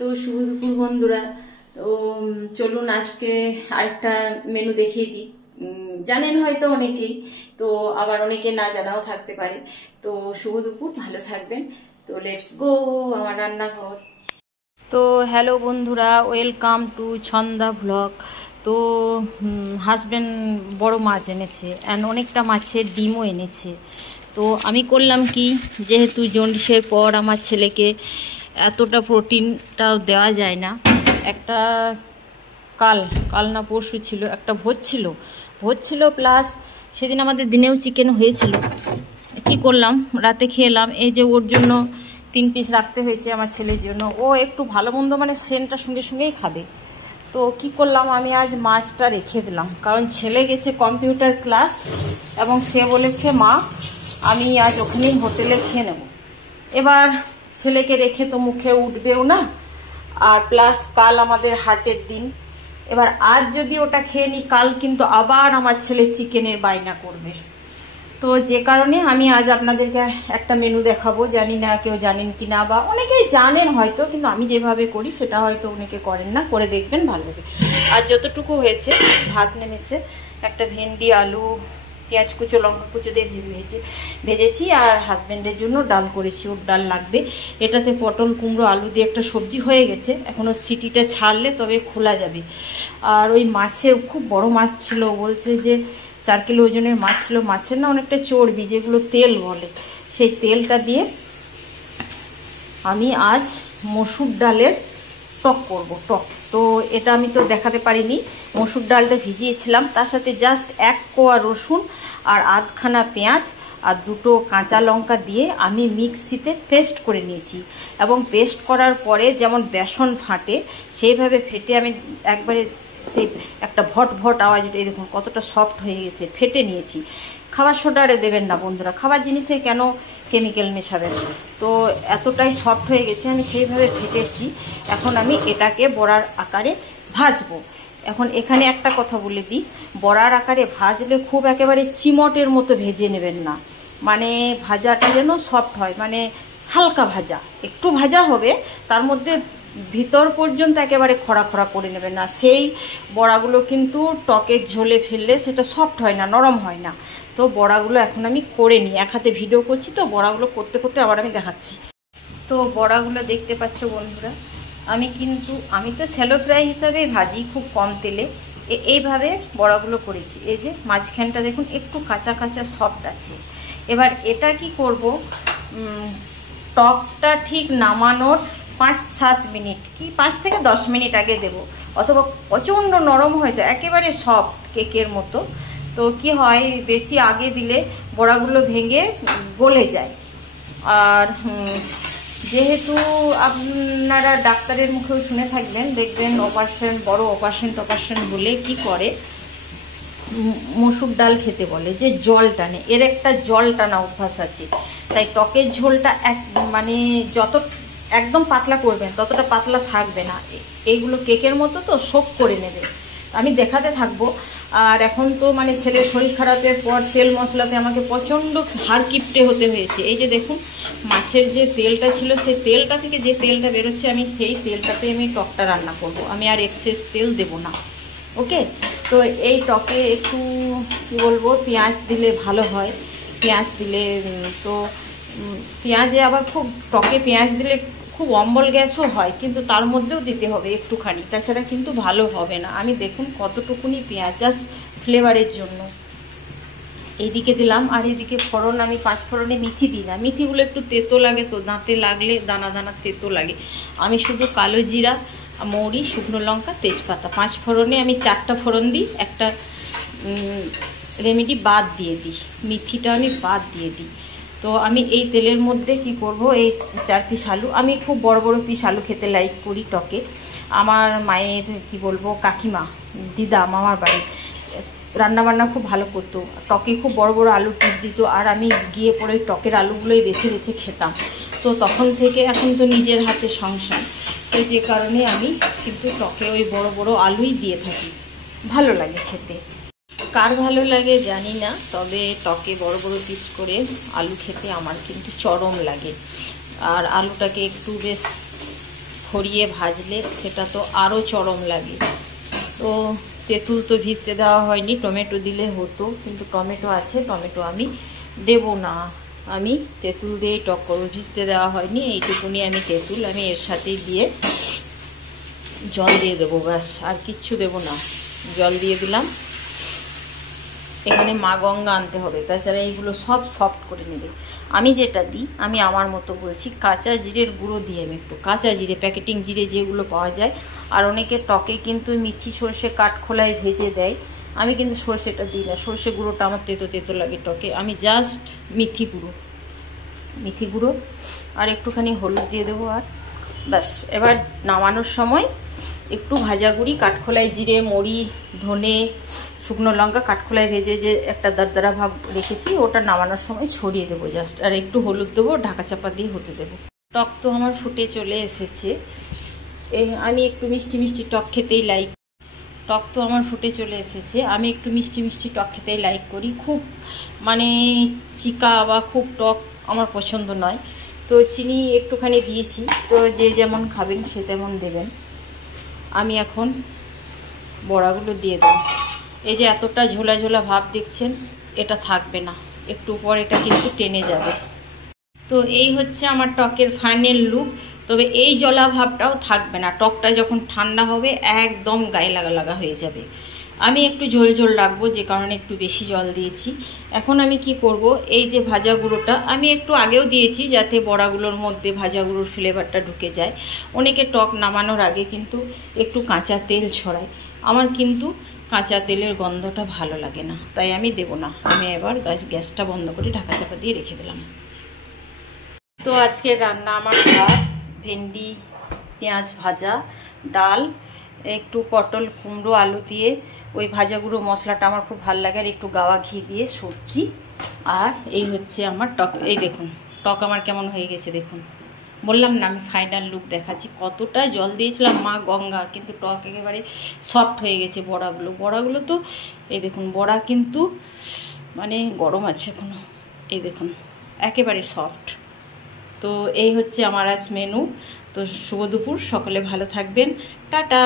তো শুভ দুপুর বন্ধুরা। তো চলুন আজকে আরেকটা মেনু দেখিয়ে দিই। জানেন হয়তো অনেকেই, তো আবার অনেকে না জানাও থাকতে পারে। তো শুভ দুপুর, ভালো থাকবেন। তো লেটস গো আমার রান্নাঘর। তো হ্যালো বন্ধুরা, ওয়েলকাম টু ছন্দা ভ্লগ। তো হাজব্যান্ড বড় মাছ এনেছে অ্যান্ড অনেকটা মাছের ডিমও এনেছে। তো আমি করলাম কি, যেহেতু জন্ডিসের পর আমার ছেলেকে এতটা প্রোটিনটাও দেওয়া যায় না, একটা কাল না পরশু ছিল একটা ভোজ ছিল প্লাস সেদিন আমাদের দিনেও চিকেন হয়েছিল। কি করলাম, রাতে খেলাম। এই যে ওর জন্য 3 পিস রাখতে হয়েছে আমার ছেলের জন্য। ও একটু ভালো মন্দ মানে সেন্টটা সঙ্গে সঙ্গেই খাবে। তো কি করলাম, আমি আজ মাছটা রেখে দিলাম, কারণ ছেলে গেছে কম্পিউটার ক্লাস এবং সে বলেছে মা আমি আজ ওখানেই হোটেলে খেয়ে নেব। এবার ছেলেকে রেখে তো মুখে উঠবেও না, আর প্লাস কাল আমাদের হাটের দিন। এবার আজ যদি ওটা খেয়ে নিই, কাল কিন্তু আবার আমার ছেলে চিকেনের বায়না করবে। তো যে কারণে আমি আজ আপনাদেরকে একটা মেনু দেখাবো। জানি না কেউ জানেন কি না, বা অনেকেই জানেন হয়তো, কিন্তু আমি যেভাবে করি সেটা হয়তো অনেকে করেন না, করে দেখবেন ভালো হবে। আর যতটুকু হয়েছে, ভাত নেমেছে, একটা ভেন্ডি আলু পেঁয়াজ কুচো লঙ্কা কুচো দিয়ে ভেজেছি, আর হাজব্যান্ডের জন্য ডাল করেছি, ওর ডাল লাগবে। এটাতে পটল কুমড়ো আলু দিয়ে একটা সবজি হয়ে গেছে, এখনো সিটিটা ছাড়লে তবে খোলা যাবে। আর ওই মাছের খুব বড় মাছ ছিল, বলছে যে 4 কিলো ওজনের মাছ ছিল। মাছের না অনেকটা চর্বি, যেগুলো তেল বলে, সেই তেলটা দিয়ে আমি আজ মসুর ডালের টক করব। টক তো এটা আমি তো দেখাতে পারিনি। মসুর ডালটা ভিজিয়েছিলাম, তার সাথে জাস্ট 1 কোয়া রসুন আর আধখানা পেঁয়াজ আর 2টো কাঁচা লঙ্কা দিয়ে আমি মিক্সিতে পেস্ট করে নিয়েছি। এবং পেস্ট করার পরে যেমন বেসন ফাটে সেইভাবে ফেটে আমি একবারে সেই একটা ভট ভট আওয়াজ, এই দেখুন কতটা সফট হয়ে গেছে, ফেটে নিয়েছি। খাবার সোডা আরে দেবেন না বন্ধুরা, খাবার জিনিসে কেন কেমিক্যাল মেশাবেন। তো এতটাই সফট হয়ে গেছে, আমি সেইভাবে ফেটেছি। এখন আমি এটাকে বড়ার আকারে ভাজবো। এখন এখানে একটা কথা বলে দিই, বড়ার আকারে ভাজলে খুব একেবারে চিমটের মতো ভেজে নেবেন না, মানে ভাজাটা যেন সফট হয়, মানে হালকা ভাজা, একটু ভাজা হবে, তার মধ্যে ভিতর পর্যন্ত একেবারে খড়া খড়া করে নেবেন না। সেই বড়াগুলো কিন্তু টকের ঝোলে ফেললে সেটা সফট হয় না, নরম হয় না। তো বড়াগুলো এখন আমি করে নিই, এক হাতে ভিডিও করছি, তো বড়াগুলো করতে করতে আবার আমি দেখাচ্ছি। তো বড়াগুলো দেখতে পাচ্ছ বন্ধুরা, আমি তো শ্যালো ফ্রাই হিসাবে ভাজি, খুব কম তেলে এইভাবে বড়াগুলো করেছি। এই যে মাঝখানটা দেখুন একটু কাঁচা কাঁচা সফট আছে। এবার এটা কি করব, টকটা ঠিক নামানোর 5-7 মিনিট কি 5 থেকে 10 মিনিট আগে দেব, অথবা প্রচণ্ড নরম হয়তো একেবারে সফট কেকের মতো। তো কি হয়, বেশি আগে দিলে বড়াগুলো ভেঙে গলে যায়। আর যেহেতু আপনারা ডাক্তারের মুখেও শুনে থাকবেন, দেখবেন অপারেশন, বড় অপারেশন বলে কি করে, মসুর ডাল খেতে বলে যে জল টানে, এর একটা জল টানা অভ্যাস আছে। তাই টকের ঝোলটা মানে যত একদম পাতলা করবেন ততটা পাতলা থাকবে না, এইগুলো কেকের মতো তো শোক করে নেবে। আমি দেখাতে থাকবো। আর এখন তো মানে ছেলের শরীর খারাপের পর তেল মশলাতে আমাকে প্রচণ্ড হাড় কিপটে হতে হয়েছে। এই যে দেখুন মাছের যে তেলটা ছিল, সেই তেলটা থেকে যে তেলটা বেরোচ্ছে, আমি সেই তেলটাতে আমি টকটা রান্না করব, আমি আর এক্সেস তেল দেব না। ওকে, তো এই টকে একটু কি বলবো, পেঁয়াজ দিলে ভালো হয়। পেঁয়াজ দিলে তো পেঁয়াজে আবার খুব, টকে পেঁয়াজ দিলে খুব অম্বল গ্যাসও হয়, কিন্তু তার মধ্যেও দিতে হবে একটুখানি, তাছাড়া কিন্তু ভালো হবে না। আমি দেখুন কতটুকুনি পেঁয়াজ জাস্ট ফ্লেভারের জন্য এইদিকে দিলাম। আর এদিকে ফোড়ন, আমি 5 ফোড়নে মিথি দিই না, মিথিগুলো একটু তেতো লাগে, তো দাঁতে লাগলে দানা দানা তেতো লাগে। আমি শুধু কালো জিরা, মৌরি, শুকনো লঙ্কা, তেজপাতা, 5 ফোড়নে আমি 4টা ফোড়ন দিই, একটা রেমেডি বাদ দিয়ে দিই, মিথিটা আমি বাদ দিয়ে দিই। তো আমি এই তেলের মধ্যে কি করব, এই 4 পিস আলু, আমি খুব বড় বড় পিস আলু খেতে লাইক করি টকে। আমার মায়ের কি বলবো কাকিমা, দিদা, মামার বাড়ি রান্নাবান্না খুব ভালো করতো, টকে খুব বড় বড় আলু পিস দিত, আর আমি গিয়ে পরে টকের আলুগুলোই বেছে বেছে খেতাম। তো তখন থেকে, এখন তো নিজের হাতে সংসার, তো যে কারণে আমি কিন্তু টকে ওই বড় বড় আলুই দিয়ে থাকি, ভালো লাগে খেতে। কার ভালো লাগে জানি না, তবে টকে বড় বড় পিস করে আলু খেতে আমার কিন্তু চরম লাগে। আর আলুটাকে একটু বেশ ছড়িয়ে ভাজলে সেটা তো আরও চরম লাগে। তো তেঁতুল তো ভিজতে দেওয়া হয়নি, টমেটো দিলে হতো, কিন্তু টমেটো আছে, টমেটো আমি দেব না। আমি তেঁতুল দিয়েই টক করবো, ভিজতে দেওয়া হয়নি। এইটুকুনি আমি তেঁতুল আমি এর সাথেই দিয়ে জল দিয়ে দেবো, ব্যাস আর কিচ্ছু দেবো না। জল দিয়ে দিলাম। এখানে মা গঙ্গা আনতে হবে, তাছাড়া এইগুলো সব সফট করে নেবে। আমি যেটা দিই, আমি আমার মতো বলছি, কাঁচা জিরের গুঁড়ো দিয়ে আমি একটু, কাঁচা জিরে, প্যাকেটিং জিরে যেগুলো পাওয়া যায়, আর অনেকে টকে কিন্তু মিথি সর্ষে কাঠখোলায় ভেজে দেয়, আমি কিন্তু সর্ষেটা দিই না। সর্ষে গুঁড়োটা আমার তেতো তেতো লাগে টকে। আমি জাস্ট মিথি গুঁড়ো আর একটুখানি হলুদ দিয়ে দেবো, আর ব্যাস। এবার নামানোর সময় একটু ভাজা গুঁড়ি, কাঠখোলায় জিরে, মরি, ধনে, শুকনো লঙ্কা কাঠখোলায় ভেজে যে একটা দরদরা ভাব রেখেছি, ওটা নামানোর সময় ছড়িয়ে দেবো জাস্ট, আর একটু হলুদ দেবো, ঢাকা চাপা দিয়ে হতে দেবো। টক তো আমার ফুটে চলে এসেছে। আমি একটু মিষ্টি মিষ্টি টক খেতেই লাইক, টক তো আমার ফুটে চলে এসেছে। আমি একটু মিষ্টি মিষ্টি টক খেতেই লাইক করি, খুব মানে চিকা বা খুব টক আমার পছন্দ নয়। তো চিনি একটুখানি দিয়েছি, তো যে যেমন খাবেন সে তেমন দেবেন। আমি এখন বড়াগুলো দিয়ে দেব। এই যে এতটা ঝোলা ঝোলা ভাব দেখছেন, এটা থাকবে না, একটু পর এটা কিন্তু টেনে যাবে। তো এই হচ্ছে আমার টকের ফাইনাল লুক। তবে এই জলা ভাবটাও থাকবে না, টকটা যখন ঠান্ডা হবে একদম গায়ে লাগা লাগা হয়ে যাবে। আমি একটু ঝোল ঝোল রাখবো, যে কারণে একটু বেশি জল দিয়েছি। এখন আমি কি করব, এই যে ভাজা গুঁড়োটা আমি একটু আগেও দিয়েছি, যাতে বড়াগুলোর মধ্যে ভাজা গুঁড়োর ফ্লেভারটা ঢুকে যায়। অনেকে টক নামানোর আগে কিন্তু একটু কাঁচা তেল ছড়ায়, আমার কিন্তু কাঁচা তেলের গন্ধটা ভালো লাগে না, তাই আমি দেব না। আমি এবার গ্যাসটা বন্ধ করে ঢাকা চাপা দিয়ে রেখে দিলাম। তো আজকে রান্না আমার ভাত, ভেন্ডি পেঁয়াজ ভাজা, ডাল, একটু পটল কুমড়ো আলু দিয়ে ওই ভাজা গুঁড়ো মশলাটা আমার খুব ভালো লাগে, আর একটু গাওয়া ঘি দিয়ে সবজি। আর এই হচ্ছে আমার টক। এই দেখুন টক আমার কেমন হয়ে গেছে দেখুন। বললাম না আমি ফাইনাল লুক দেখাচ্ছি। কতটা জল দিয়েছিলাম মা গঙ্গা, কিন্তু টক একেবারে সফট হয়ে গেছে। বড়াগুলো তো এই দেখুন, বড়া কিন্তু মানে গরম আছে এখনো, এই দেখুন একেবারে সফট। তো এই হচ্ছে আমার আজ মেনু। তো শুভ দুপুর, সকলে ভালো থাকবেন, টাটা।